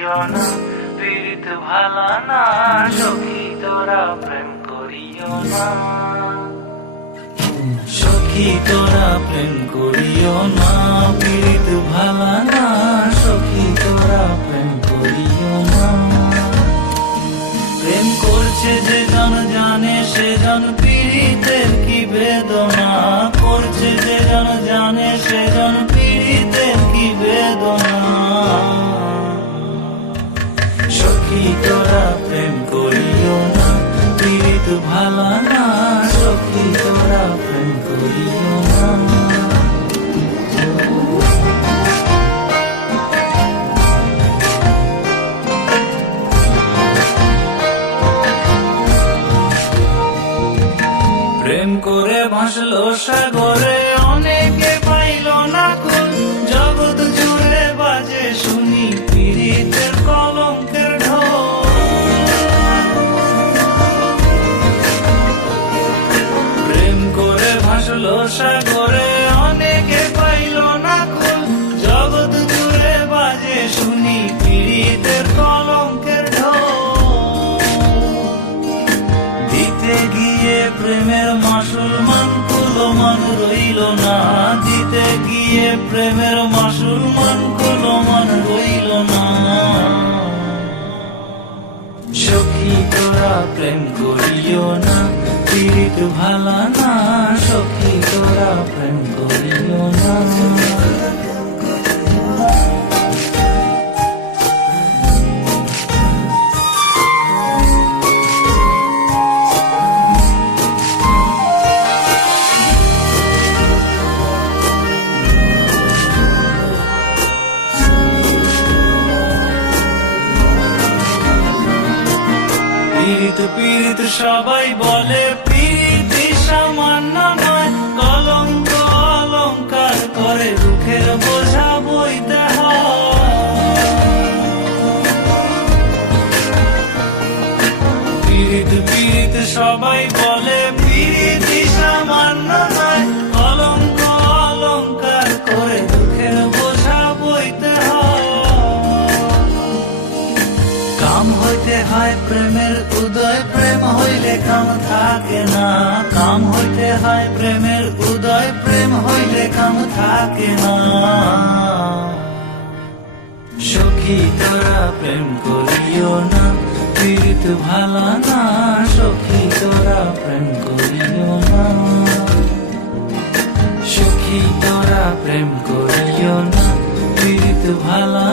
করিও না, পীড়িত ভালা না, সখী তোরা প্রেম করিও না। সখী তোরা প্রেম করিও না, পীড়িত ভালা না, সখী তোরা প্রেম করিও না। প্রেম করছে যে জন জানে, সে জন পীড়িতের কি বেদনা করছে, যে জন জানে, সে জন পীড়িতের কি বেদনা। সখী তোরা প্রেম করিও না, পীড়িত ভালা না, সখী তোরা প্রেম করিও না। প্রেম করে ভাসলো সাগরে, অনেকে পাইল না কুল, জগৎ জুড়ে বাজে শুনি পীড়িতের কলঙ্কের ঢোল। প্রেম করে ভাসলো সাগরে, অনেকে পাইল না কুল, জগৎ জুড়ে বাজে শুনি পীড়িতের কলঙ্কের ঢোল। দিতে গিয়ে প্রেমের মাসুল মান কুলমান রইল না, দিতে গিয়ে প্রেমের মাসুল মান কুলমান রইল না। সখী তোরা প্রেম করিও না, পীড়িত ভালা না, সখী তোরা প্রেম করিও না। পীড়িত পীড়িত সবাই বলে, পীড়িতি সামান্য নয়, কলঙ্ক অলঙ্কার করে দুঃখের বোঝা বইতে হয়। পীড়িত পীড়িত সবাই বলে, পীড়িতি সামান্য নয়, কলঙ্ক অলঙ্কার করে দুঃখের বোঝা বইতে হয়। কাম হইতে হয় প্রেমের উদয়, প্রেম হইলে কাম থাকে না। কাম হইতে হয় প্রেমের উদয়, প্রেম হইলে কাম থাকে না। সখী তোরা প্রেম করিও না, পীড়িত ভালা না, সখী তোরা প্রেম করিও না। সখী তোরা প্রেম করিও না, পীড়িত ভালা